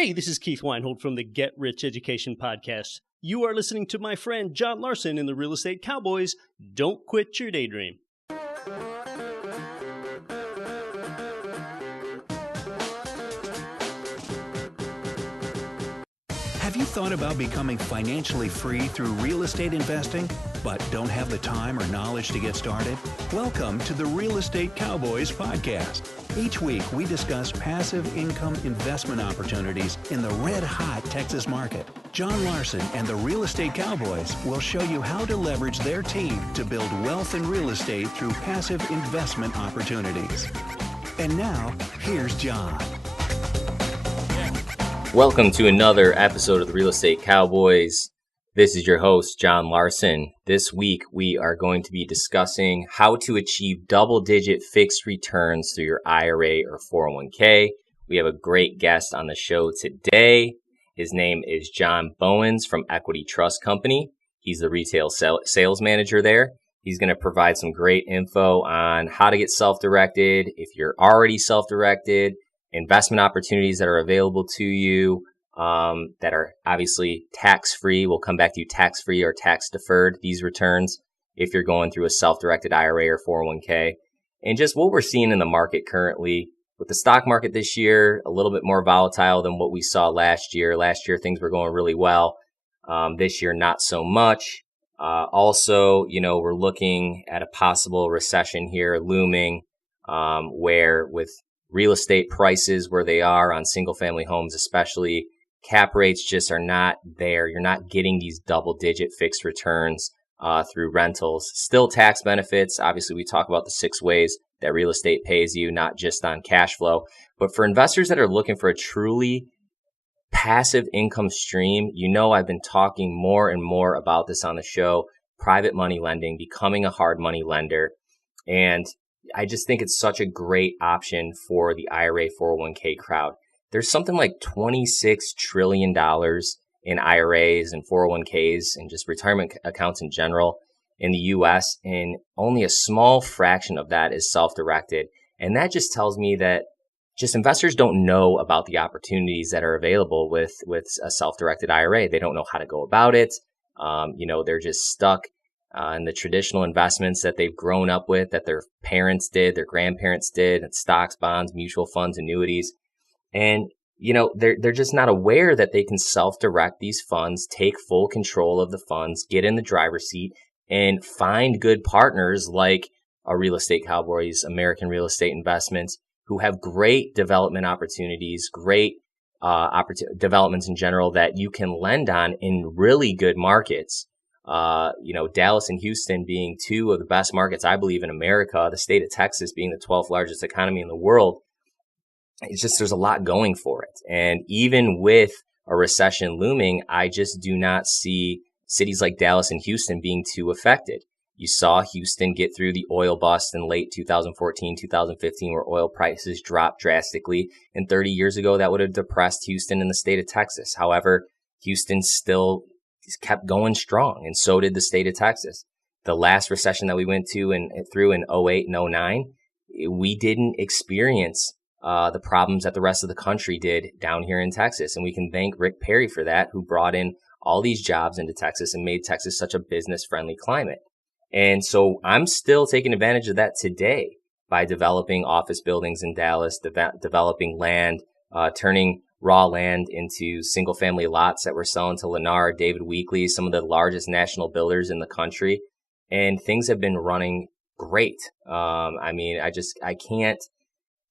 Hey, this is Keith Weinhold from the Get Rich Education Podcast. You are listening to my friend John Larson in the Real Estate Cowboys. Don't quit your daydream. Have you thought about becoming financially free through real estate investing, but don't have the time or knowledge to get started? Welcome to the Real Estate Cowboys podcast. Each week, we discuss passive income investment opportunities in the red-hot Texas market. John Larson and the Real Estate Cowboys will show you how to leverage their team to build wealth in real estate through passive investment opportunities. And now, here's John. Welcome to another episode of the Real Estate Cowboys. This is your host, John Larson. This week, we are going to be discussing how to achieve double-digit fixed returns through your IRA or 401k. We have a great guest on the show today. His name is John Bowens from Equity Trust Company. He's the retail sales manager there. He's going to provide some great info on how to get self-directed, if you're already self-directed, investment opportunities that are available to you that are obviously tax-free. We'll come back to you tax-free or tax-deferred, these returns, if you're going through a self-directed IRA or 401k. And just what we're seeing in the market currently. With the stock market this year, a little bit more volatile than what we saw last year. Last year, things were going really well. This year, not so much. Also, we're looking at a possible recession here looming, where with real estate prices where they are on single family homes, especially cap rates just are not there. You're not getting these double digit fixed returns through rentals. Still tax benefits. Obviously, we talk about the 6 ways that real estate pays you, not just on cash flow. But for investors that are looking for a truly passive income stream, I've been talking more and more about this on the show, private money lending, becoming a hard money lender. And I just think it's such a great option for the IRA 401k crowd. There's something like $26 trillion in IRAs and 401ks and just retirement accounts in general in the U.S. and only a small fraction of that is self-directed. And that just tells me that just investors don't know about the opportunities that are available with a self-directed IRA. They don't know how to go about it. They're just stuck in the traditional investments that they've grown up with, that their parents did, their grandparents did, and stocks, bonds, mutual funds, annuities. And, they're just not aware that they can self-direct these funds, take full control of the funds, get in the driver's seat, and find good partners like a Real Estate Cowboys, American Real Estate Investments, who have great development opportunities, great developments in general that you can lend on in really good markets. Dallas and Houston being 2 of the best markets, I believe, in America, the state of Texas being the 12th largest economy in the world. It's just, there's a lot going for it. And even with a recession looming, I just do not see cities like Dallas and Houston being too affected. You saw Houston get through the oil bust in late 2014, 2015, where oil prices dropped drastically. And 30 years ago, that would have depressed Houston and the state of Texas. However, Houston still kept going strong, and so did the state of Texas. The last recession that we went through in 08 and 09, we didn't experience the problems that the rest of the country did down here in Texas. And we can thank Rick Perry for that, who brought in all these jobs into Texas and made Texas such a business-friendly climate. And so I'm still taking advantage of that today by developing office buildings in Dallas, developing land, turning raw land into single family lots that we're selling to Lennar, David Weekley, some of the largest national builders in the country. And things have been running great. I can't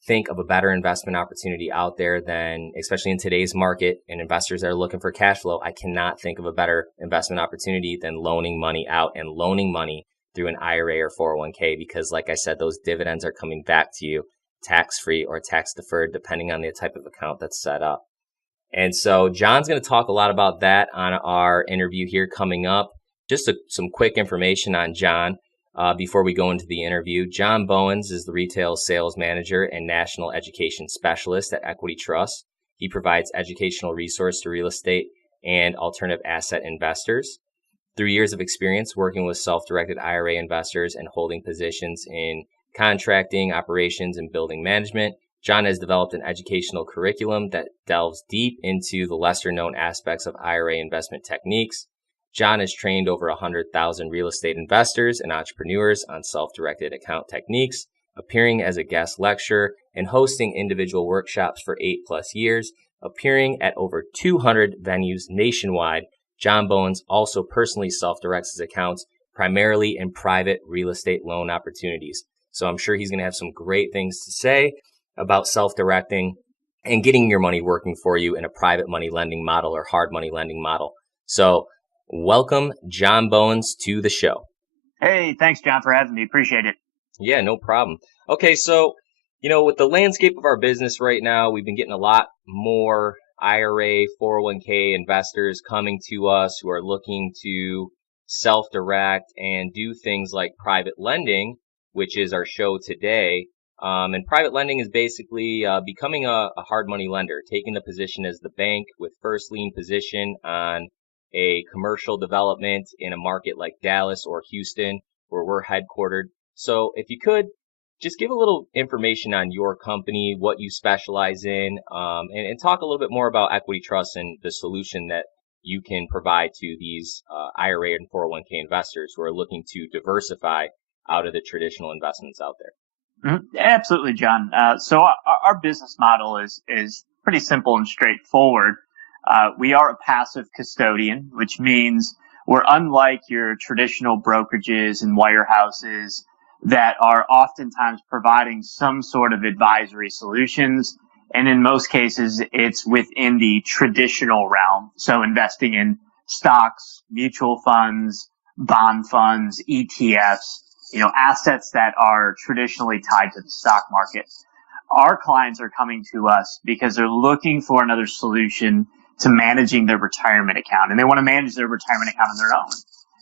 think of a better investment opportunity out there than, especially in today's market and investors that are looking for cash flow, I cannot think of a better investment opportunity than loaning money out and loaning money through an IRA or 401k, because like I said, those dividends are coming back to you tax-free or tax-deferred, depending on the type of account that's set up. And so John's going to talk a lot about that on our interview here coming up. Just some quick information on John before we go into the interview. John Bowens is the retail sales manager and national education specialist at Equity Trust. He provides educational resource to real estate and alternative asset investors. 3 years of experience working with self-directed IRA investors and holding positions in contracting, operations, and building management. John has developed an educational curriculum that delves deep into the lesser known aspects of IRA investment techniques. John has trained over 100,000 real estate investors and entrepreneurs on self-directed account techniques, appearing as a guest lecturer and hosting individual workshops for 8+ years, appearing at over 200 venues nationwide. John Bowens also personally self-directs his accounts primarily in private real estate loan opportunities. So I'm sure he's going to have some great things to say about self-directing and getting your money working for you in a private money lending model or hard money lending model. So welcome, John Bowens, to the show. Hey, thanks, John, for having me. Appreciate it. Yeah, no problem. Okay, so, with the landscape of our business right now, we've been getting a lot more IRA, 401k investors coming to us who are looking to self-direct and do things like private lending, which is our show today. And private lending is basically becoming a hard money lender, taking the position as the bank with first lien position on a commercial development in a market like Dallas or Houston, where we're headquartered. So if you could just give a little information on your company, what you specialize in, and talk a little bit more about equity trusts and the solution that you can provide to these IRA and 401k investors who are looking to diversify out of the traditional investments out there. Mm-hmm. Absolutely, John. So our business model is pretty simple and straightforward. We are a passive custodian, which means we're unlike your traditional brokerages and wirehouses that are oftentimes providing some sort of advisory solutions. And in most cases, it's within the traditional realm. So investing in stocks, mutual funds, bond funds, ETFs, assets that are traditionally tied to the stock market. Our clients are coming to us because they're looking for another solution to managing their retirement account. And they want to manage their retirement account on their own.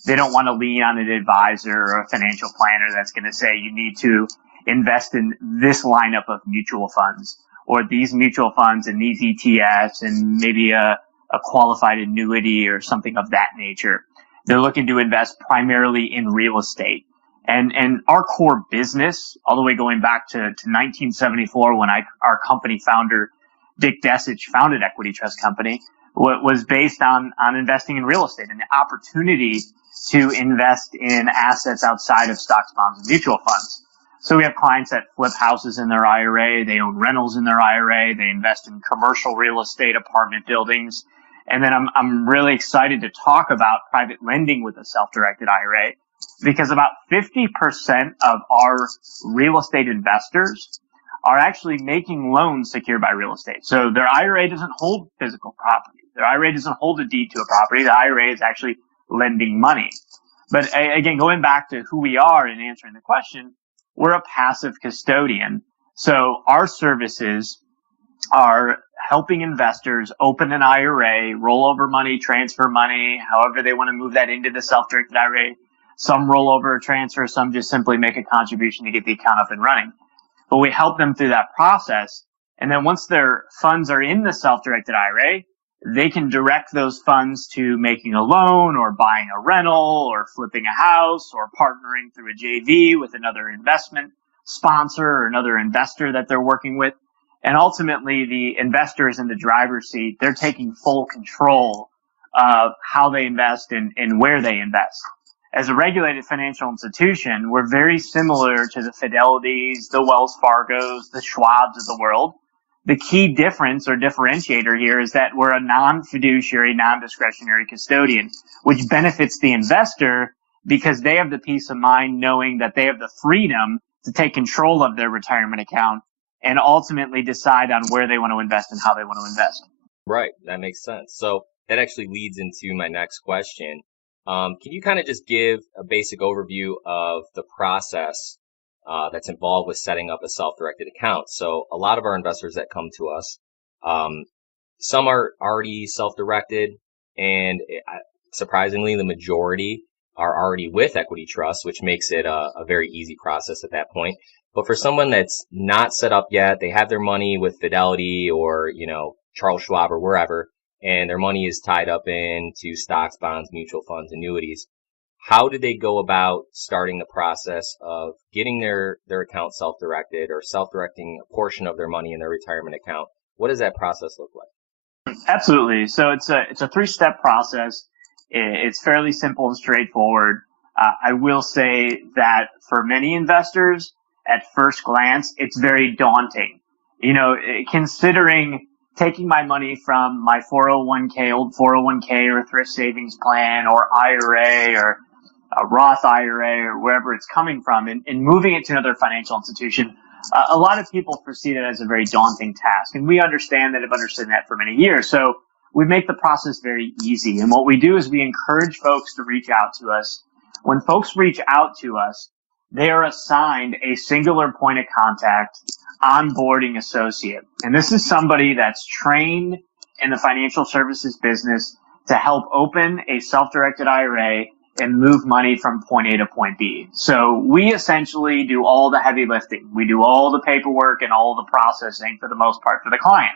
They don't want to lean on an advisor or a financial planner that's going to say you need to invest in this lineup of mutual funds or these mutual funds and these ETFs and maybe a qualified annuity or something of that nature. They're looking to invest primarily in real estate. And our core business, all the way going back to 1974 when our company founder, Dick Desich, founded Equity Trust Company, was based on investing in real estate and the opportunity to invest in assets outside of stocks, bonds, and mutual funds. So we have clients that flip houses in their IRA, they own rentals in their IRA, they invest in commercial real estate, apartment buildings. And then I'm really excited to talk about private lending with a self-directed IRA because about 50% of our real estate investors are actually making loans secured by real estate. So their IRA doesn't hold physical property. Their IRA doesn't hold a deed to a property. The IRA is actually lending money. But again, going back to who we are and answering the question, we're a passive custodian. So our services are helping investors open an IRA, roll over money, transfer money, however they want to move that into the self-directed IRA. Some roll over or transfer, some just simply make a contribution to get the account up and running. But we help them through that process. And then once their funds are in the self-directed IRA, they can direct those funds to making a loan or buying a rental or flipping a house or partnering through a JV with another investment sponsor or another investor that they're working with. And ultimately, the investor is in the driver's seat. They're taking full control of how they invest and where they invest. As a regulated financial institution, we're very similar to the Fidelities, the Wells Fargos, the Schwabs of the world. The key difference or differentiator here is that we're a non-fiduciary, non-discretionary custodian, which benefits the investor because they have the peace of mind knowing that they have the freedom to take control of their retirement account and ultimately decide on where they want to invest and how they want to invest. Right. That makes sense. So that actually leads into my next question. Can you kind of just give a basic overview of the process that's involved with setting up a self-directed account? So a lot of our investors that come to us, some are already self-directed, and surprisingly, the majority are already with Equity Trust, which makes it a very easy process at that point. But for someone that's not set up yet, they have their money with Fidelity or, Charles Schwab or wherever, and their money is tied up into stocks, bonds, mutual funds, annuities. how do they go about starting the process of getting their account self-directed or self-directing a portion of their money in their retirement account? What does that process look like? Absolutely. So it's a 3-step process. It's fairly simple and straightforward. I will say that for many investors, at first glance, it's very daunting. Considering taking my money from my 401k, old 401k or thrift savings plan or IRA or a Roth IRA or wherever it's coming from and moving it to another financial institution, a lot of people perceive it as a very daunting task. And we understand that, have understood that for many years. So we make the process very easy. And what we do is we encourage folks to reach out to us. When folks reach out to us, they are assigned a singular point of contact, onboarding associate. And this is somebody that's trained in the financial services business to help open a self-directed IRA and move money from point A to point B. So we essentially do all the heavy lifting. We do all the paperwork and all the processing for the most part for the client.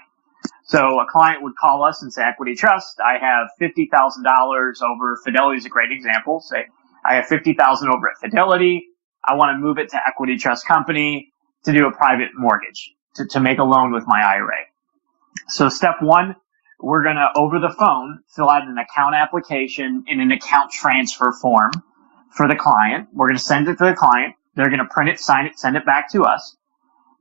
So a client would call us and say, Equity Trust, I have $50,000 over. Fidelity is a great example. Say, I have $50,000 over at Fidelity. I want to move it to Equity Trust Company to do a private mortgage, to make a loan with my IRA. So step one, we're going to, over the phone, fill out an account application in an account transfer form for the client. We're going to send it to the client. They're going to print it, sign it, send it back to us.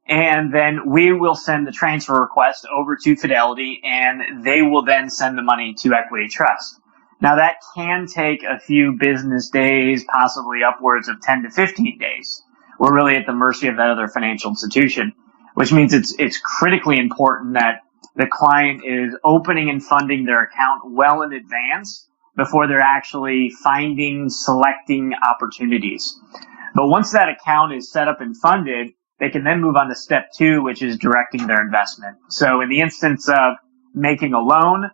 And then we will send the transfer request over to Fidelity, and they will then send the money to Equity Trust. Now, that can take a few business days, possibly upwards of 10 to 15 days. We're really at the mercy of that other financial institution, which means it's critically important that the client is opening and funding their account well in advance before they're actually selecting opportunities. But once that account is set up and funded, they can then move on to step 2, which is directing their investment. So in the instance of making a loan,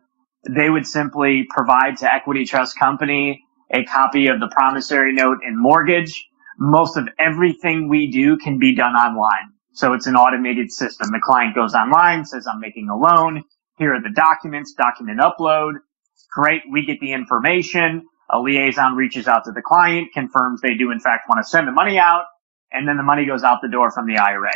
they would simply provide to Equity Trust Company a copy of the promissory note and mortgage. Most of everything we do can be done online. So it's an automated system. The client goes online, says, I'm making a loan. Here are the documents, document upload. Great. We get the information. A liaison reaches out to the client, confirms they do in fact want to send the money out, and then the money goes out the door from the IRA.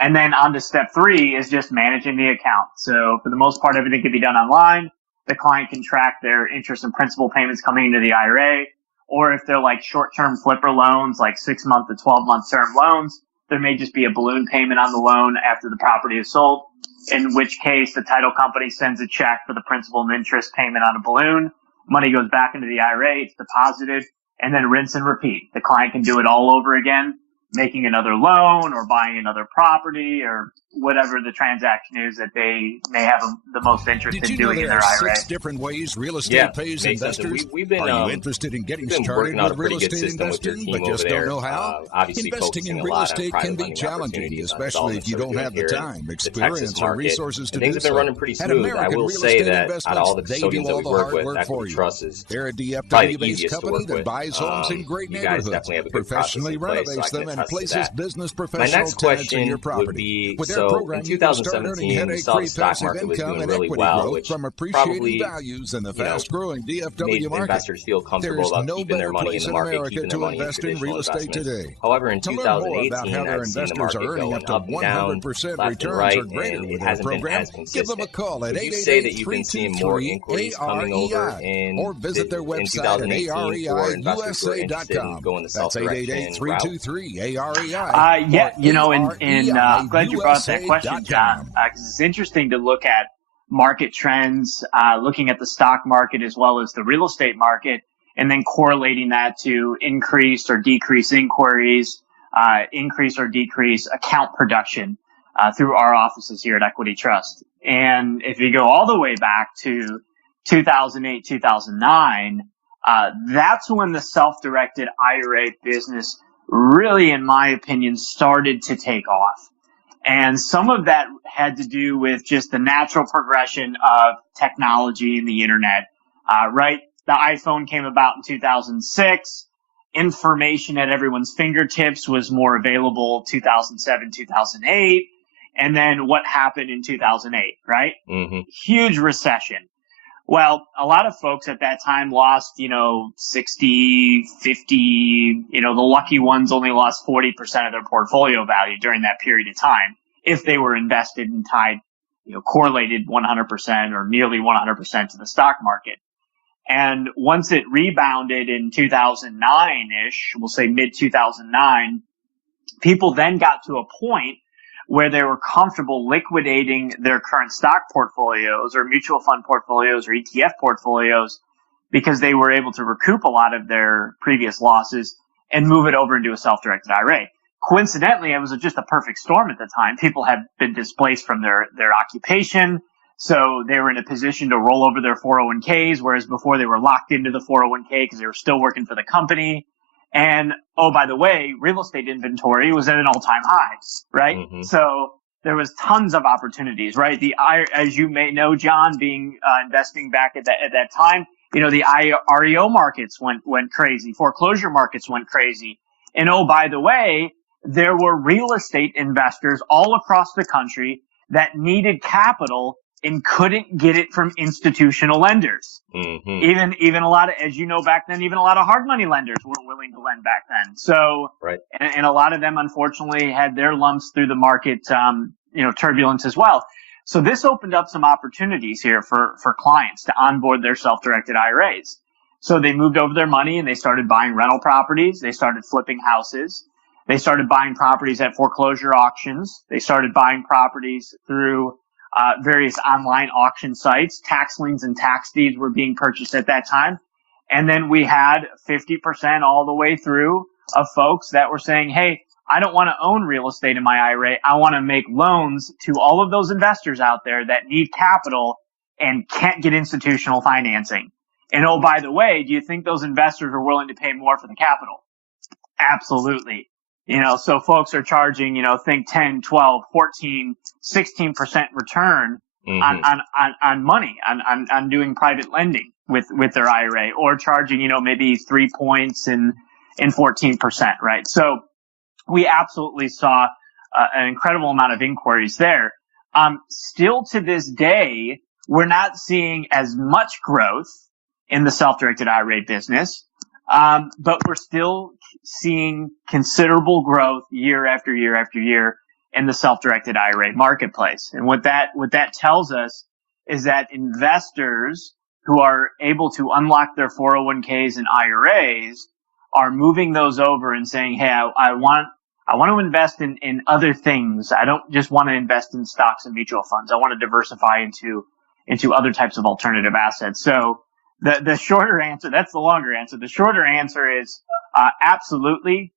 And then on to step 3 is just managing the account. So for the most part, everything can be done online. The client can track their interest and principal payments coming into the IRA. Or if they're like short-term flipper loans, like 6-month to 12-month term loans, there may just be a balloon payment on the loan after the property is sold, in which case the title company sends a check for the principal and interest payment on a balloon. Money goes back into the IRA, it's deposited, and then rinse and repeat. The client can do it all over again, making another loan or buying another property or whatever the transaction is that they may have the most interest in doing in their IRA. Did you know there are 6 different ways real estate pays investors? Are you interested in getting started with real estate investing but just don't know how? Investing in real estate can be challenging, especially if you don't have the time, experience, or resources to do so. Things have been running pretty smooth. I will say that out of all the custodians that we work with, Equity Trust is they're a probably the DFW-based easiest to company work that with. buys homes in great You guys neighborhoods, definitely have a good process professionally in place, so I renovates can them, and attest to places that. business My professional next tenants in your question property. would be, With their so program, in you can start earning 2017, we saw the headache-free stock passive market was income doing and really equity well, growth which from appreciating probably, values in the fast-growing made DFW market. investors feel comfortable There's about no keeping their better money in place the in market, America keeping their to money in invest in traditional real estate investments. today. However, in To learn more about 2018, how their I've seen the investors are market earning going up to up and down, 100% left and returns right, or greater and it with their hasn't been program, as give them a consistent. call at Would you say that you've been seeing more 888-323-AREI inquiries coming over or visit their in website at 2018 for investors who are interested in AREIUSA.com. going the That's self-direction route? 888-323-AREI Yeah, or I'm glad you brought up that question, John, AREIUSA.com. because it's interesting to look at market trends, looking at the stock market as well as the real estate market, and then correlating that to increase or decrease inquiries, increase or decrease account production through our offices here at Equity Trust. And if you go all the way back to 2008, 2009, that's when the self-directed IRA business really, in my opinion, started to take off. And some of that had to do with just the natural progression of technology and the internet, right? The iPhone came about in 2006. Information at everyone's fingertips was more available 2007, 2008. And then what happened in 2008, right? Mm-hmm. Huge recession. Well, a lot of folks at that time lost, 60, 50, the lucky ones only lost 40% of their portfolio value during that period of time if they were invested and tied, correlated 100% or nearly 100% to the stock market. And once it rebounded in 2009-ish, we'll say mid 2009, people then got to a point where they were comfortable liquidating their current stock portfolios or mutual fund portfolios or ETF portfolios because they were able to recoup a lot of their previous losses and move it over into a self-directed IRA. Coincidentally, it was just a perfect storm at the time. People had been displaced from their occupation, so they were in a position to roll over their 401ks, whereas before they were locked into the 401k because they were still working for the company. And, oh, by the way, real estate inventory was at an all-time high, right? Mm-hmm. So there was tons of opportunities, right? As you may know, John, being investing back at that time, the REO markets went crazy. Foreclosure markets went crazy. And, oh, by the way, there were real estate investors all across the country that needed capital and couldn't get it from institutional lenders. Mm-hmm. Even a lot of, as you know, back then, even a lot of hard money lenders weren't willing to lend back then. So, right. And a lot of them, unfortunately, had their lumps through the market, turbulence as well. So this opened up some opportunities here for clients to onboard their self-directed IRAs. So they moved over their money and they started buying rental properties. They started flipping houses. They started buying properties at foreclosure auctions. They started buying properties through various online auction sites. Tax liens and tax deeds were being purchased at that time. And then we had 50% all the way through of folks that were saying, hey, I don't want to own real estate in my IRA. I want to make loans to all of those investors out there that need capital and can't get institutional financing. And oh, by the way, do you think those investors are willing to pay more for the capital? Absolutely. So folks are charging, think 10, 12, 14, 16% return on money, on doing private lending with their IRA, or charging, maybe 3 points and 14%, right? So we absolutely saw an incredible amount of inquiries there. Still to this day, we're not seeing as much growth in the self-directed IRA business. But we're still seeing considerable growth year after year after year in the self-directed IRA marketplace. And what that tells us is that investors who are able to unlock their 401ks and IRAs are moving those over and saying, hey, I want to invest in other things. I don't just want to invest in stocks and mutual funds. I want to diversify into other types of alternative assets. So the shorter answer, that's the longer answer. The shorter answer is absolutely.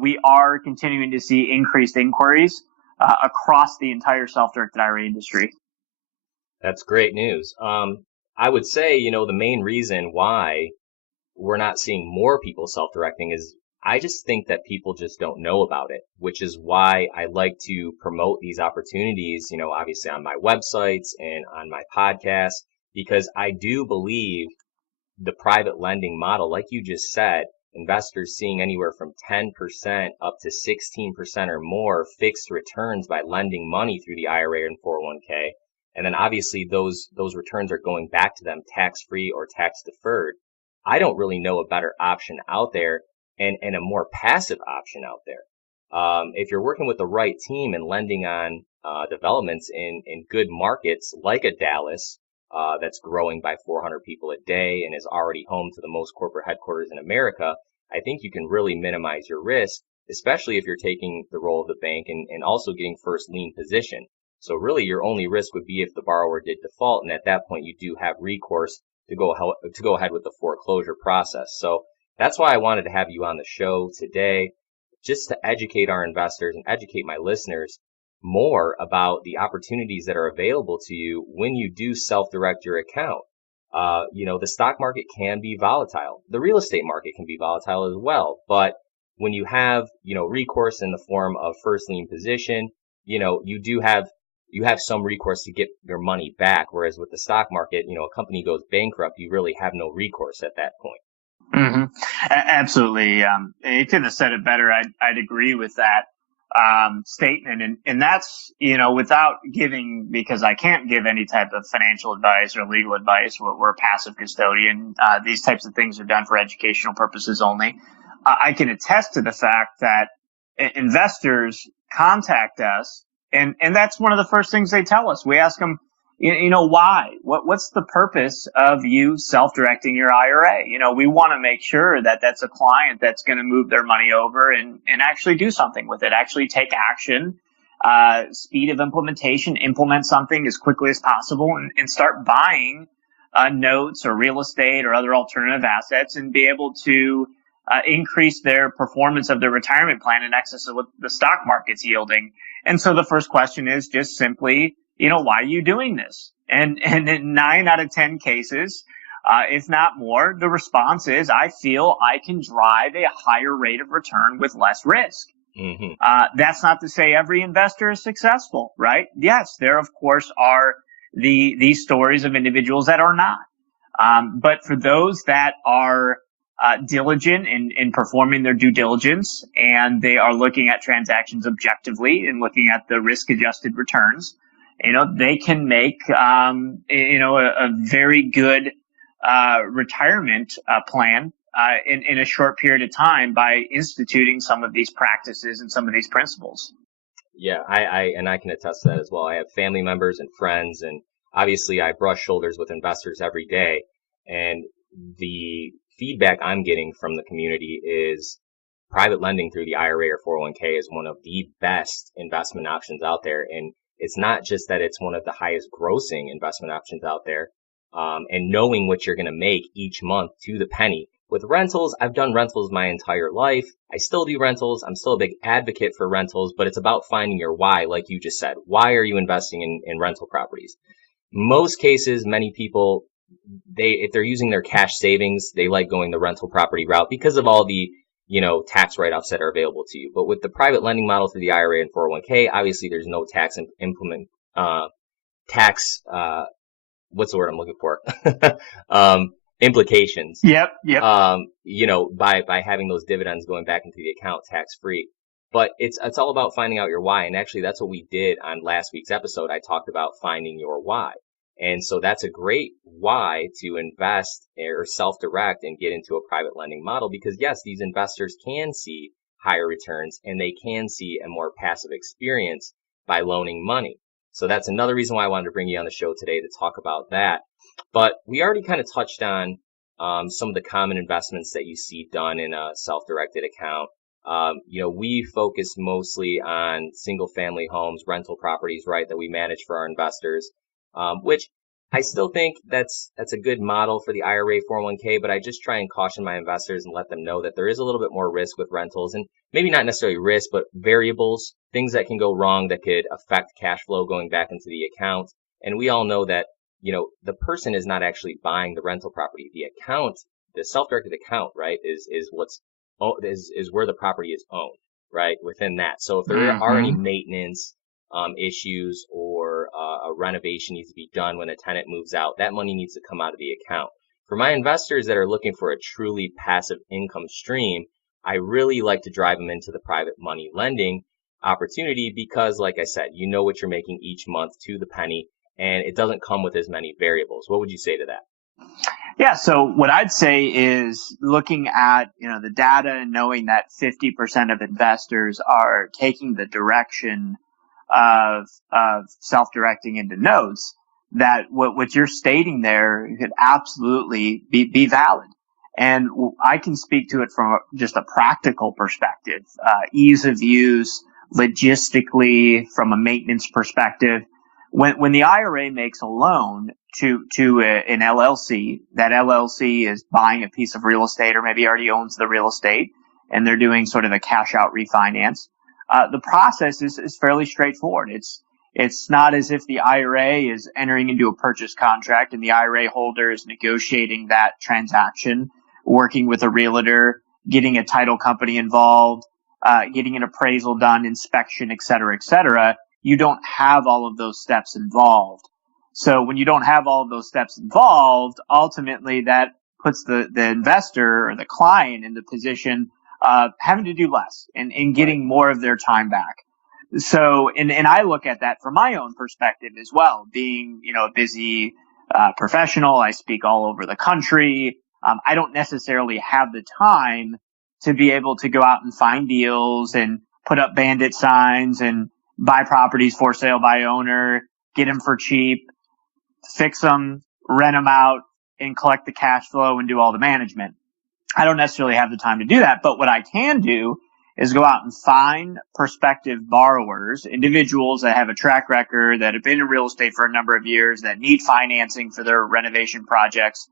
We are continuing to see increased inquiries across the entire self-directed IRA industry. That's great news. I would say, the main reason why we're not seeing more people self-directing is I just think that people just don't know about it, which is why I like to promote these opportunities, obviously on my websites and on my podcast, because I do believe the private lending model, like you just said, investors seeing anywhere from 10% up to 16% or more fixed returns by lending money through the IRA and 401k. And then obviously those returns are going back to them tax-free or tax-deferred. I don't really know a better option out there and a more passive option out there. If you're working with the right team and lending on developments in good markets like a Dallas, that's growing by 400 people a day and is already home to the most corporate headquarters in America, I think you can really minimize your risk, especially if you're taking the role of the bank and also getting first lien position. So really your only risk would be if the borrower did default, and at that point you do have recourse to go ahead with the foreclosure process. So that's why I wanted to have you on the show today, just to educate our investors and educate my listeners more about the opportunities that are available to you when you do self-direct your account. The stock market can be volatile. The real estate market can be volatile as well. But when you have, recourse in the form of first lien position, you have some recourse to get your money back. Whereas with the stock market, a company goes bankrupt, you really have no recourse at that point. Mm-hmm. Absolutely. You couldn't have said it better. I'd agree with that. statement. And that's, without giving, because I can't give any type of financial advice or legal advice. We're a passive custodian. These types of things are done for educational purposes only. I can attest to the fact that investors contact us, and that's one of the first things they tell us. We ask them, why? What's the purpose of you self-directing your IRA? We want to make sure that that's a client that's going to move their money over and actually do something with it, actually take action, speed of implementation, implement something as quickly as possible, and start buying notes or real estate or other alternative assets and be able to increase their performance of their retirement plan in excess of what the stock market's yielding. And so the first question is just simply, why are you doing this? And in 9 out of 10 cases, if not more, the response is, I feel I can drive a higher rate of return with less risk. Mm-hmm. That's not to say every investor is successful, right? Yes, there of course are these stories of individuals that are not. But for those that are diligent in performing their due diligence, and they are looking at transactions objectively and looking at the risk-adjusted returns, they can make, a very good retirement plan in a short period of time by instituting some of these practices and some of these principles. Yeah, I can attest to that as well. I have family members and friends, and obviously I brush shoulders with investors every day, and the feedback I'm getting from the community is private lending through the IRA or 401k is one of the best investment options out there. And it's not just that it's one of the highest grossing investment options out there. And knowing what you're going to make each month to the penny. With rentals, I've done rentals my entire life. I still do rentals. I'm still a big advocate for rentals, but it's about finding your why, like you just said. Why are you investing in rental properties? Most cases, many people, if they're using their cash savings, they like going the rental property route because of all the, tax write-offs that are available to you. But with the private lending model through the IRA and 401k, obviously there's no what's the word I'm looking for? Implications. Yep. By having those dividends going back into the account tax-free. But it's all about finding out your why. And actually that's what we did on last week's episode. I talked about finding your why. And so that's a great why to invest or self-direct and get into a private lending model, because yes, these investors can see higher returns and they can see a more passive experience by loaning money. So that's another reason why I wanted to bring you on the show today to talk about that. But we already kind of touched on some of the common investments that you see done in a self-directed account. We focus mostly on single family homes, rental properties, right, that we manage for our investors. Which I still think that's a good model for the IRA 401k, but I just try and caution my investors and let them know that there is a little bit more risk with rentals, and maybe not necessarily risk, but variables, things that can go wrong that could affect cash flow going back into the account. And we all know that, the person is not actually buying the rental property. The account, the self-directed account, right, is where the property is owned, right, within that. So if there are any maintenance issues or a renovation needs to be done when a tenant moves out, that money needs to come out of the account. For my investors that are looking for a truly passive income stream, I really like to drive them into the private money lending opportunity because, like I said, you know what you're making each month to the penny, and it doesn't come with as many variables. What would you say to that? Yeah, so what I'd say is looking at, the data and knowing that 50% of investors are taking the direction of self-directing into notes, that what you're stating there could absolutely be valid. And I can speak to it from just a practical perspective, ease of use, logistically, from a maintenance perspective. When the IRA makes a loan to an LLC, that LLC is buying a piece of real estate or maybe already owns the real estate, and they're doing sort of a cash out refinance. The process is fairly straightforward. It's not as if the IRA is entering into a purchase contract and the IRA holder is negotiating that transaction, working with a realtor, getting a title company involved, getting an appraisal done, inspection, et cetera, et cetera. You don't have all of those steps involved. So when you don't have all of those steps involved, ultimately that puts the investor or the client in the position of having to do less and getting more of their time back. So, and I look at that from my own perspective as well, being, a busy professional. I speak all over the country. I don't necessarily have the time to be able to go out and find deals and put up bandit signs and buy properties for sale by owner, get them for cheap, fix them, rent them out, and collect the cash flow and do all the management. I don't necessarily have the time to do that, but what I can do is go out and find prospective borrowers, individuals that have a track record, that have been in real estate for a number of years, that need financing for their renovation projects,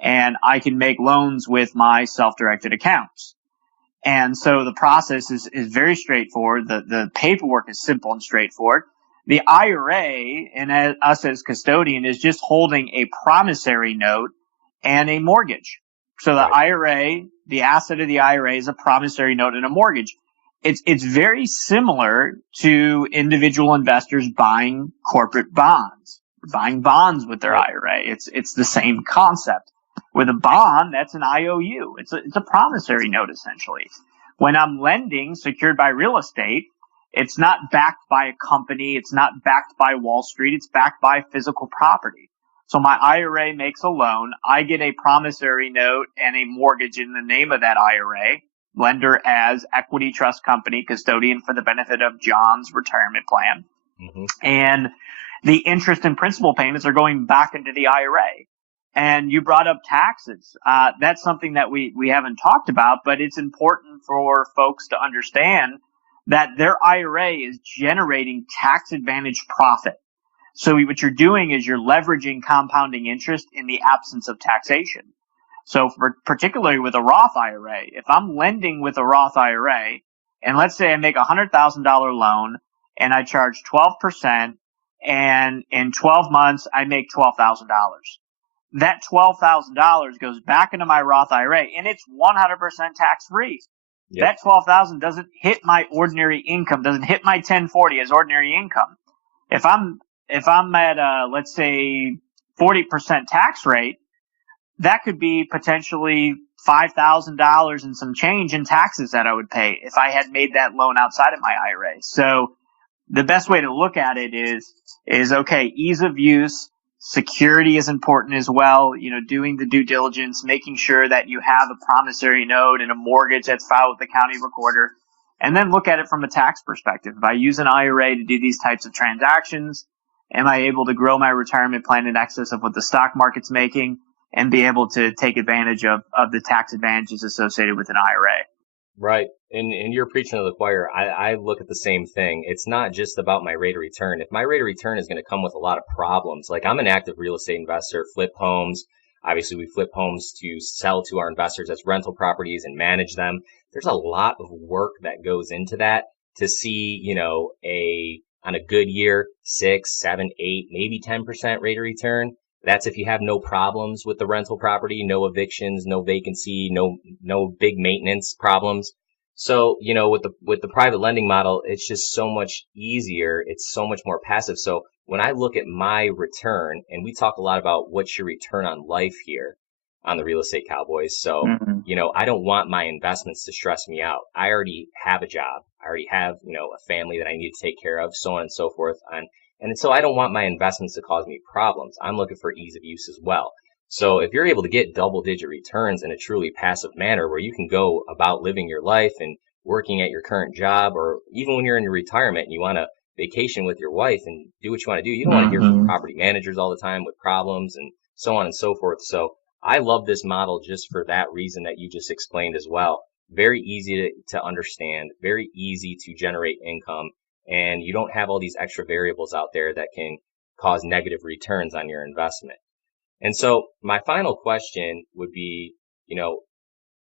and I can make loans with my self-directed accounts. And so the process is very straightforward. The paperwork is simple and straightforward. The IRA, and us as custodian, is just holding a promissory note and a mortgage. So the IRA, the asset of the IRA, is a promissory note and a mortgage. It's very similar to individual investors buying corporate bonds, buying bonds with their IRA. It's the same concept. With a bond, that's an IOU. It's a promissory note, essentially. When I'm lending secured by real estate, it's not backed by a company. It's not backed by Wall Street. It's backed by physical property. So my IRA makes a loan. I get a promissory note and a mortgage in the name of that IRA. Lender as equity trust company, custodian for the benefit of John's retirement plan. Mm-hmm. And the interest and principal payments are going back into the IRA. And you brought up taxes. That's something that we haven't talked about, but it's important for folks to understand that their IRA is generating tax advantage profit. So what you're doing is you're leveraging compounding interest in the absence of taxation. So particularly with a Roth IRA, if I'm lending with a Roth IRA, and let's say I make a $100,000 loan and I charge 12%, and in 12 months I make $12,000. That $12,000 goes back into my Roth IRA, and it's 100% tax free. Yep. That $12,000 doesn't hit my ordinary income, doesn't hit my 1040 as ordinary income. If I'm at let's say 40% tax rate, that could be potentially $5,000 and some change in taxes that I would pay if I had made that loan outside of my IRA. So the best way to look at it is okay, ease of use. Security is important as well, doing the due diligence, making sure that you have a promissory note and a mortgage that's filed with the county recorder, and then look at it from a tax perspective. If I use an IRA to do these types of transactions, am I able to grow my retirement plan in excess of what the stock market's making and be able to take advantage of the tax advantages associated with an IRA? Right. And you're preaching to the choir. I look at the same thing. It's not just about my rate of return. If my rate of return is going to come with a lot of problems, like I'm an active real estate investor, flip homes. Obviously, we flip homes to sell to our investors as rental properties and manage them. There's a lot of work that goes into that to see, on a good year, 6, 7, 8, maybe 10% rate of return. That's if you have no problems with the rental property, no evictions, no vacancy, no big maintenance problems. So, with the private lending model, it's just so much easier. It's so much more passive. So when I look at my return, and we talk a lot about what's your return on life here on the Real Estate Cowboys. So, I don't want my investments to stress me out. I already have a job. I already have, a family that I need to take care of, so on and so forth. And so I don't want my investments to cause me problems. I'm looking for ease of use as well. So if you're able to get double-digit returns in a truly passive manner where you can go about living your life and working at your current job, or even when you're in your retirement and you want to vacation with your wife and do what you want to do, you don't want to hear from property managers all the time with problems and so on and so forth. So I love this model just for that reason that you just explained as well. Very easy to understand, very easy to generate income. And you don't have all these extra variables out there that can cause negative returns on your investment. And so my final question would be,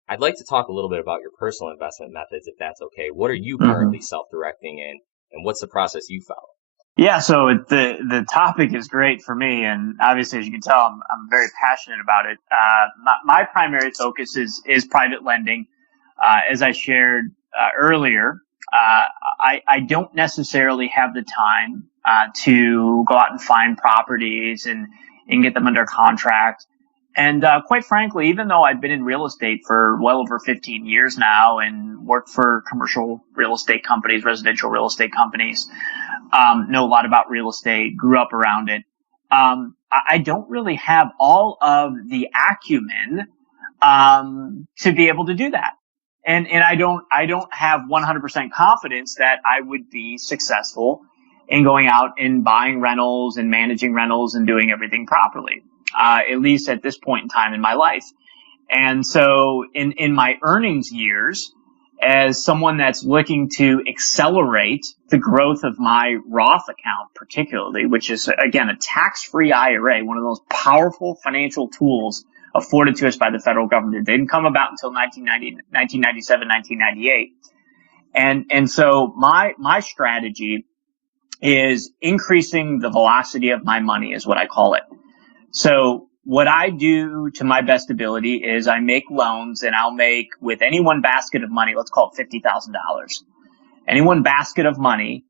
I'd like to talk a little bit about your personal investment methods, if that's okay. What are you currently self-directing in, and what's the process you follow? Yeah, so the topic is great for me, and obviously, as you can tell, I'm very passionate about it. My primary focus is private lending. As I shared earlier, I don't necessarily have the time to go out and find properties and get them under contract And quite frankly, even though I've been in real estate for well over 15 years now and worked for commercial real estate companies, residential real estate companies, know a lot about real estate, grew up around it, I don't really have all of the acumen to be able to do that. And I don't have 100% confidence that I would be successful in going out and buying rentals and managing rentals and doing everything properly, at least at this point in time in my life. And so in my earnings years, as someone that's looking to accelerate the growth of my Roth account, particularly, which is, again, a tax-free IRA, one of those powerful financial tools afforded to us by the federal government. They didn't come about until 1997, 1998. And so my strategy is increasing the velocity of my money, is what I call it. So what I do to my best ability is I make loans, and I'll make, with any one basket of money, let's call it $50,000. Any one basket of money,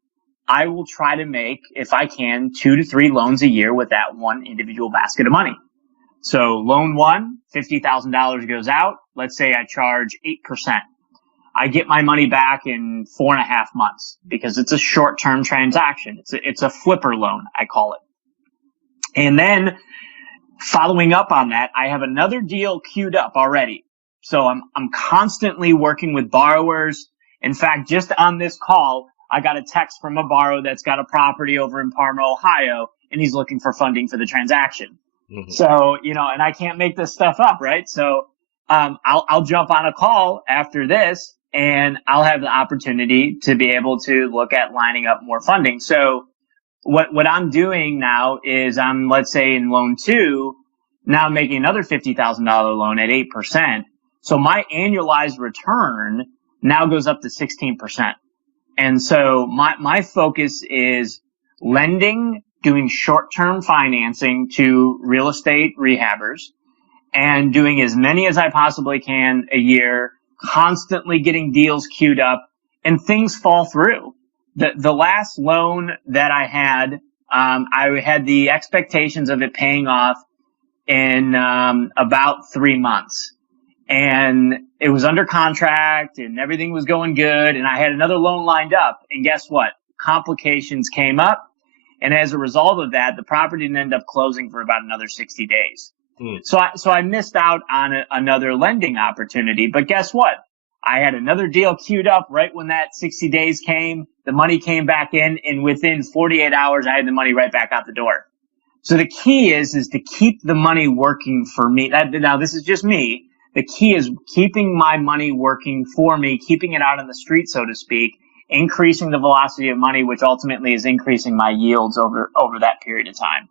I will try to make, if I can, 2 to 3 loans a year with that one individual basket of money. So loan one, $50,000 goes out. Let's say I charge 8%. I get my money back in 4.5 months because it's a short-term transaction. It's a flipper loan, I call it. And then following up on that, I have another deal queued up already. So I'm constantly working with borrowers. In fact, just on this call, I got a text from a borrower that's got a property over in Parma, Ohio, and he's looking for funding for the transaction. Mm-hmm. So, and I can't make this stuff up, right? So I'll jump on a call after this, and I'll have the opportunity to be able to look at lining up more funding. So what I'm doing now is I'm, let's say, in loan 2, now making another $50,000 loan at 8%. So my annualized return now goes up to 16%. And so my focus is lending, doing short-term financing to real estate rehabbers, and doing as many as I possibly can a year, constantly getting deals queued up, and things fall through. The last loan that I had the expectations of it paying off in about 3 months. And it was under contract and everything was going good. And I had another loan lined up. And guess what? Complications came up. And as a result of that, the property didn't end up closing for about another 60 days. So I missed out on another lending opportunity. But guess what? I had another deal queued up right when that 60 days came. The money came back in, and within 48 hours, I had the money right back out the door. So the key is to keep the money working for me. Now, this is just me. The key is keeping my money working for me, keeping it out on the street, so to speak, increasing the velocity of money, which ultimately is increasing my yields over that period of time.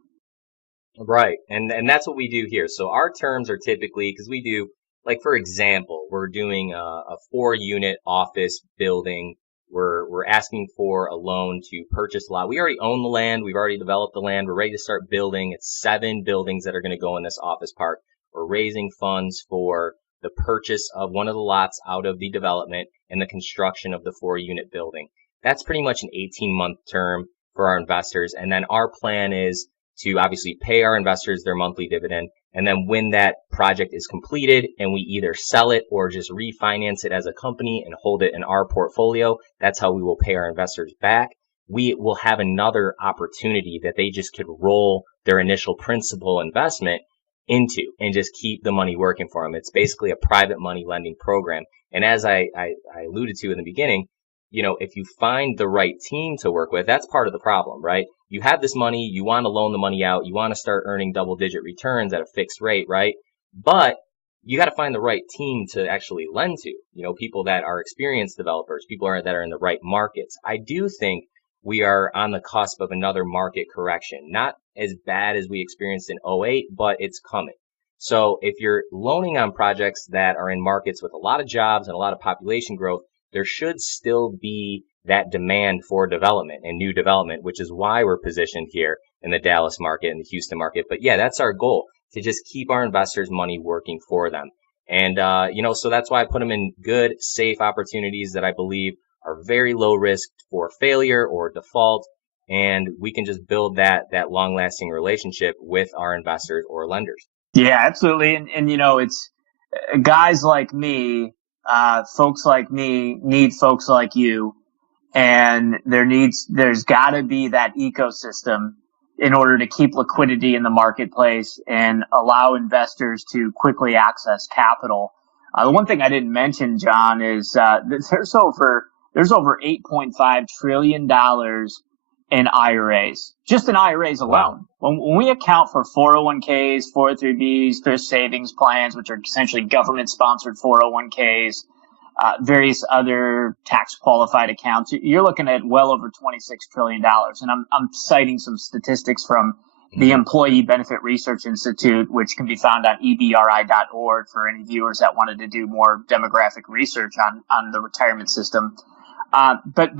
Right. And that's what we do here. So our terms are typically, because we do, like, for example, we're doing a 4-unit office building. We're asking for a loan to purchase a lot. We already own the land. We've already developed the land. We're ready to start building. It's 7 buildings that are going to go in this office park. We're raising funds for the purchase of one of the lots out of the development and the construction of the 4-unit building. That's pretty much an 18-month term for our investors. And then our plan is to obviously pay our investors their monthly dividend. And then when that project is completed and we either sell it or just refinance it as a company and hold it in our portfolio, that's how we will pay our investors back. We will have another opportunity that they just could roll their initial principal investment into and just keep the money working for them. It's basically a private money lending program. And as I alluded to in the beginning, if you find the right team to work with, that's part of the problem, right? You have this money, you want to loan the money out, you want to start earning double-digit returns at a fixed rate, right? But you got to find the right team to actually lend to, people that are experienced developers, people that are in the right markets. I do think we are on the cusp of another market correction, not as bad as we experienced in 2008, but it's coming. So if you're loaning on projects that are in markets with a lot of jobs and a lot of population growth, there should still be that demand for development and new development, which is why we're positioned here in the Dallas market and the Houston market. But yeah, that's our goal, to just keep our investors' money working for them. And, so that's why I put them in good, safe opportunities that I believe are very low risk for failure or default. And we can just build that long-lasting relationship with our investors or lenders. Yeah, absolutely. And it's guys like me, folks like me need folks like you. And there's got to be that ecosystem in order to keep liquidity in the marketplace and allow investors to quickly access capital. The one thing I didn't mention, John, is there's over $8.5 trillion in IRAs, just in IRAs alone. Wow. When we account for 401ks, 403bs, thrift savings plans, which are essentially government-sponsored 401ks, various other tax qualified accounts, you're looking at well over $26 trillion. And I'm citing some statistics from the Employee Benefit Research Institute, which can be found on ebri.org for any viewers that wanted to do more demographic research on the retirement system. But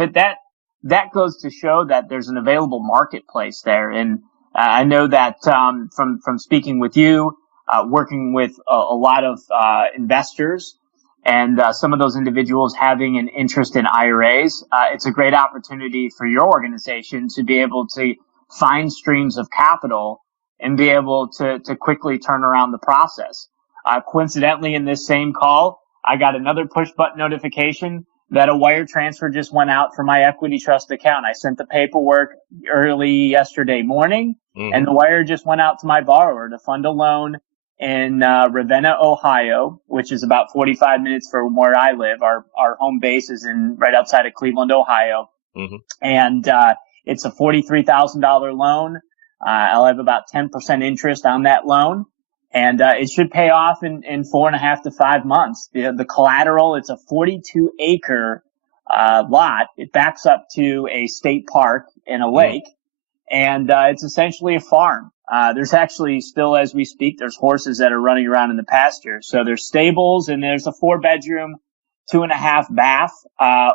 that goes to show that there's an available marketplace there. And I know that from speaking with you, working with a lot of investors, and some of those individuals having an interest in IRAs, it's a great opportunity for your organization to be able to find streams of capital and be able to quickly turn around the process. Coincidentally, in this same call, I got another push button notification that a wire transfer just went out from my equity trust account. I sent the paperwork early yesterday morning, and the wire just went out to my borrower to fund a loan in Ravenna, Ohio, which is about 45 minutes from where I live. Our home base is right outside of Cleveland, Ohio. And it's a $43,000 loan. I'll have about 10% interest on that loan. And it should pay off in 4.5 to 5 months. The collateral, it's a 42-acre lot. It backs up to a state park and a lake. And it's essentially a farm. There's actually still, as we speak, there's horses that are running around in the pasture. So there's stables, and there's a 4-bedroom, 2.5 bath,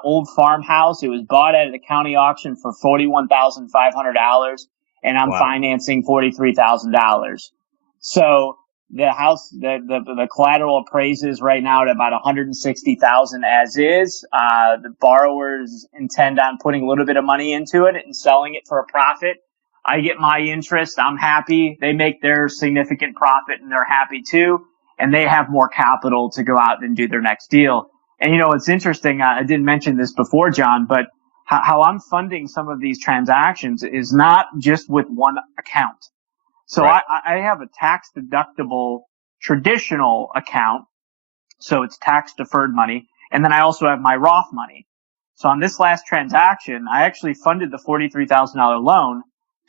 old farmhouse. It was bought at a county auction for $41,500, and I'm financing $43,000. So the house, the collateral appraises right now at about $160,000 as is. The borrowers intend on putting a little bit of money into it and selling it for a profit. I get my interest. I'm happy. They make their significant profit, and they're happy too. And they have more capital to go out and do their next deal. And it's interesting. I didn't mention this before, John, but how I'm funding some of these transactions is not just with one account. So right. I have a tax deductible traditional account. So it's tax deferred money. And then I also have my Roth money. So on this last transaction, I actually funded the $43,000 loan,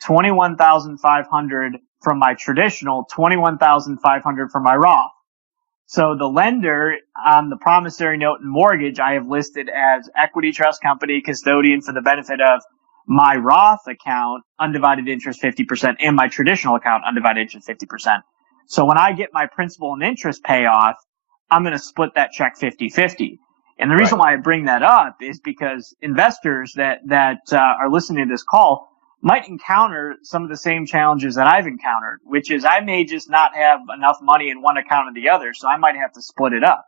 $21,500 from my traditional, $21,500 from my Roth. So the lender on the promissory note and mortgage, I have listed as equity trust company custodian for the benefit of my Roth account, undivided interest 50%, and my traditional account, undivided interest 50%. So when I get my principal and interest payoff, I'm going to split that check 50-50. And the reason why I bring that up is because investors that are listening to this call might encounter some of the same challenges that I've encountered, which is I may just not have enough money in one account or the other, so I might have to split it up.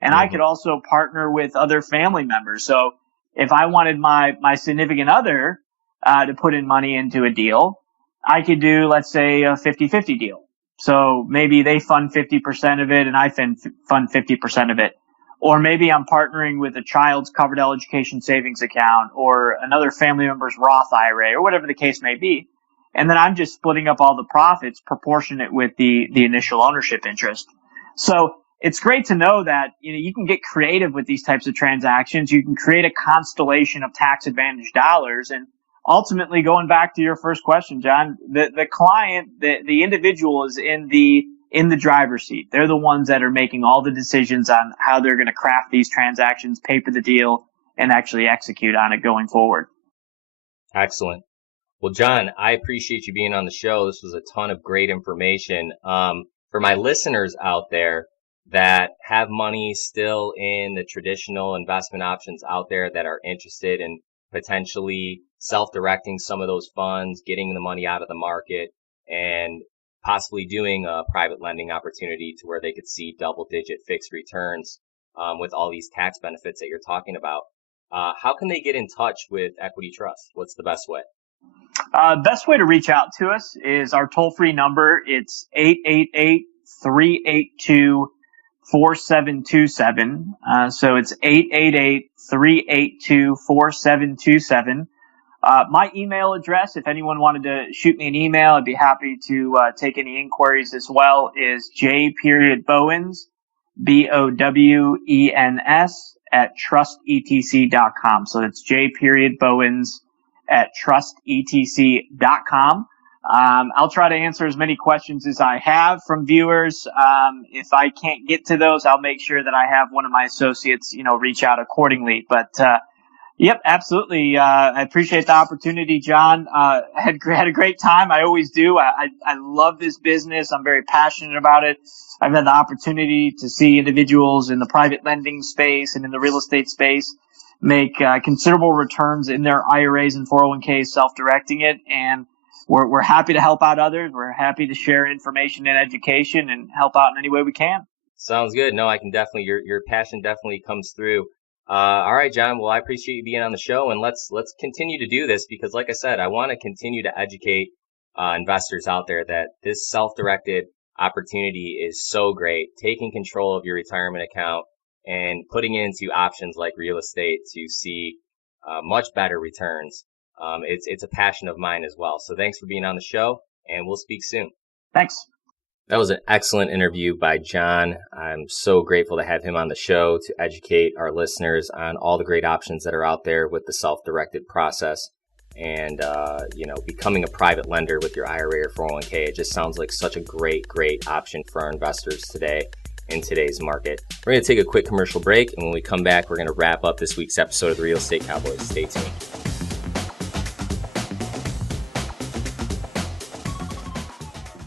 And I could also partner with other family members. So if I wanted my significant other to put in money into a deal, I could do, let's say, a 50-50 deal. So maybe they fund 50% of it and I fund 50% of it. Or maybe I'm partnering with a child's covered education savings account or another family member's Roth IRA or whatever the case may be. And then I'm just splitting up all the profits proportionate with the initial ownership interest. So it's great to know that you can get creative with these types of transactions. You can create a constellation of tax advantage dollars. And ultimately, going back to your first question, John, the client, the individual is in the driver's seat. They're the ones that are making all the decisions on how they're going to craft these transactions, paper the deal, and actually execute on it going forward. Excellent. Well, John, I appreciate you being on the show. This was a ton of great information. For my listeners out there that have money still in the traditional investment options out there that are interested in potentially self-directing some of those funds, getting the money out of the market, and possibly doing a private lending opportunity to where they could see double-digit fixed returns with all these tax benefits that you're talking about. How can they get in touch with Equity Trust? What's the best way? Best way to reach out to us is our toll-free number. It's 888-382-4727. So it's 888-382-4727. My email address, if anyone wanted to shoot me an email, I'd be happy to take any inquiries as well, is j.bowens, BOWENS, at trustetc.com. So it's j.bowens at trustetc.com. I'll try to answer as many questions as I have from viewers. If I can't get to those, I'll make sure that I have one of my associates, reach out accordingly. But, yep, absolutely. I appreciate the opportunity, John. Had a great time. I always do. I love this business. I'm very passionate about it. I've had the opportunity to see individuals in the private lending space and in the real estate space make considerable returns in their IRAs and 401ks, self-directing it. And we're happy to help out others. We're happy to share information and education and help out in any way we can. Sounds good. No, I can definitely, your passion definitely comes through. All right, John. Well, I appreciate you being on the show, and let's continue to do this because, like I said, I want to continue to educate investors out there that this self-directed opportunity is so great. Taking control of your retirement account and putting it into options like real estate to see much better returns. It's a passion of mine as well. So thanks for being on the show, and we'll speak soon. Thanks. That was an excellent interview by John. I'm so grateful to have him on the show to educate our listeners on all the great options that are out there with the self-directed process and, becoming a private lender with your IRA or 401k. It just sounds like such a great option for our investors today in today's market. We're going to take a quick commercial break, and when we come back, we're going to wrap up this week's episode of the Real Estate Cowboys. Stay tuned.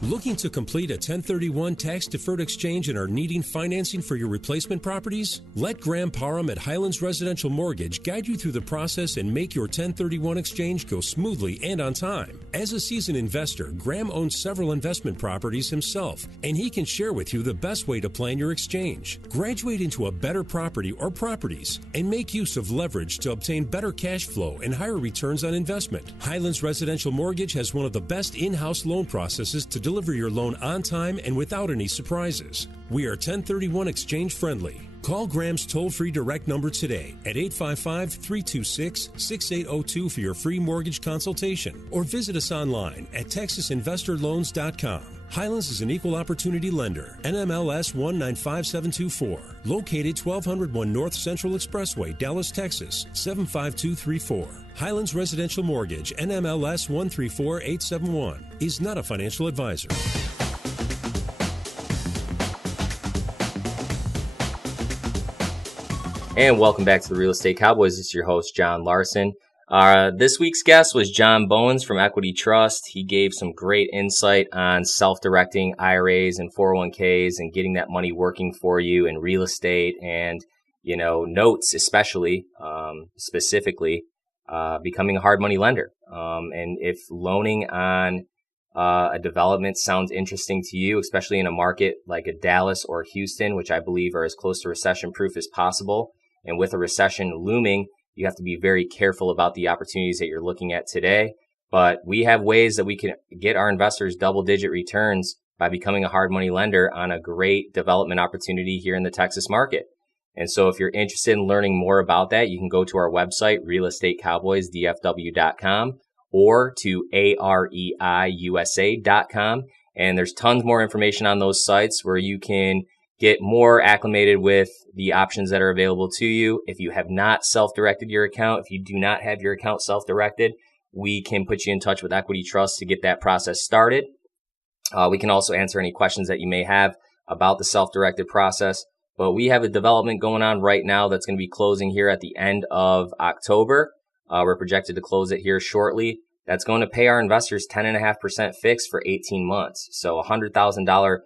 Looking to complete a 1031 tax-deferred exchange and are needing financing for your replacement properties? Let Graham Parham at Highlands Residential Mortgage guide you through the process and make your 1031 exchange go smoothly and on time. As a seasoned investor, Graham owns several investment properties himself, and he can share with you the best way to plan your exchange. Graduate into a better property or properties and make use of leverage to obtain better cash flow and higher returns on investment. Highlands Residential Mortgage has one of the best in-house loan processes to deliver your loan on time and without any surprises. We are 1031 exchange friendly. Call Graham's toll-free direct number today at 855-326-6802 for your free mortgage consultation, or visit us online at texasinvestorloans.com. Highlands is an equal opportunity lender, NMLS 195724, located 1201 North Central Expressway, Dallas, Texas, 75234. Highlands Residential Mortgage, NMLS 134871, is not a financial advisor. And welcome back to the Real Estate Cowboys. This is your host, John Larson. This week's guest was John Bowens from Equity Trust. He gave some great insight on self-directing IRAs and 401ks and getting that money working for you in real estate and, notes, especially, specifically, becoming a hard money lender. And if loaning on a development sounds interesting to you, especially in a market like a Dallas or Houston, which I believe are as close to recession-proof as possible, and with a recession looming, you have to be very careful about the opportunities that you're looking at today. But we have ways that we can get our investors double-digit returns by becoming a hard money lender on a great development opportunity here in the Texas market. And so if you're interested in learning more about that, you can go to our website, realestatecowboysdfw.com, or to areiusa.com. And there's tons more information on those sites where you can get more acclimated with the options that are available to you. If you have not self-directed your account, if you do not have your account self-directed, we can put you in touch with Equity Trust to get that process started. We can also answer any questions that you may have about the self-directed process. But we have a development going on right now that's going to be closing here at the end of October. We're projected to close it here shortly. That's going to pay our investors 10.5% fixed for 18 months. So a $100,000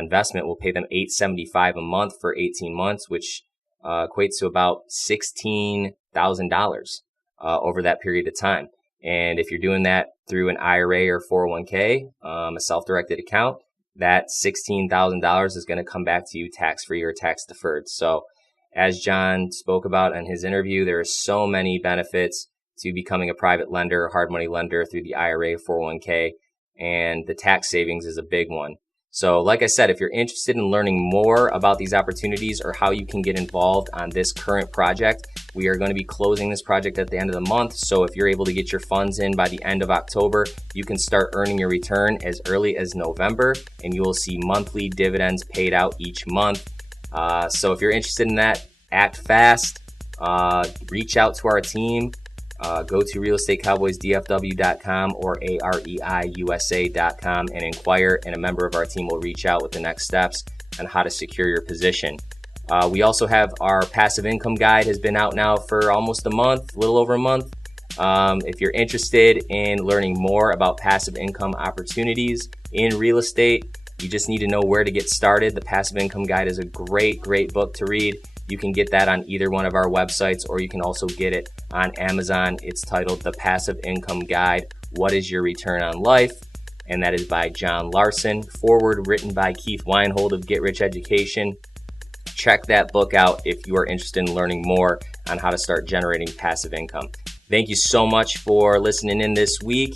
investment will pay them $875 a month for 18 months, which equates to about $16,000 over that period of time. And if you're doing that through an IRA or 401k, a self-directed account, that $16,000 is going to come back to you tax-free or tax-deferred. So as John spoke about in his interview, there are so many benefits to becoming a private lender, hard money lender through the IRA, 401k, and the tax savings is a big one. So like I said, if you're interested in learning more about these opportunities or how you can get involved on this current project, we are going to be closing this project at the end of the month. So if you're able to get your funds in by the end of October, you can start earning your return as early as November, and you will see monthly dividends paid out each month. So if you're interested in that, act fast, reach out to our team. Go to realestatecowboysdfw.com or areiusa.com and inquire, and a member of our team will reach out with the next steps on how to secure your position. We also have our passive income guide, has been out now for almost a month, a little over a month. If you're interested in learning more about passive income opportunities in real estate, you just need to know where to get started. The Passive Income Guide is a great book to read. You can get that on either one of our websites, or you can also get it on Amazon. It's titled The Passive Income Guide, What is Your Return on Life? And that is by John Larson. Forward written by Keith Weinhold of Get Rich Education. Check that book out if you are interested in learning more on how to start generating passive income. Thank you so much for listening in this week.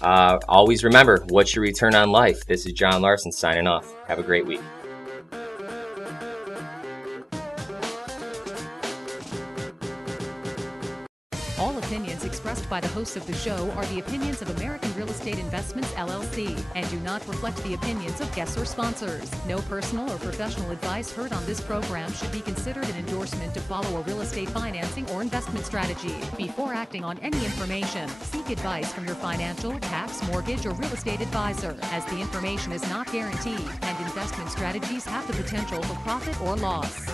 Always remember, what's your return on life? This is John Larson signing off. Have a great week. All opinions expressed by the hosts of the show are the opinions of American Real Estate Investments, LLC, and do not reflect the opinions of guests or sponsors. No personal or professional advice heard on this program should be considered an endorsement to follow a real estate financing or investment strategy. Before acting on any information, seek advice from your financial, tax, mortgage, or real estate advisor, as the information is not guaranteed and investment strategies have the potential for profit or loss.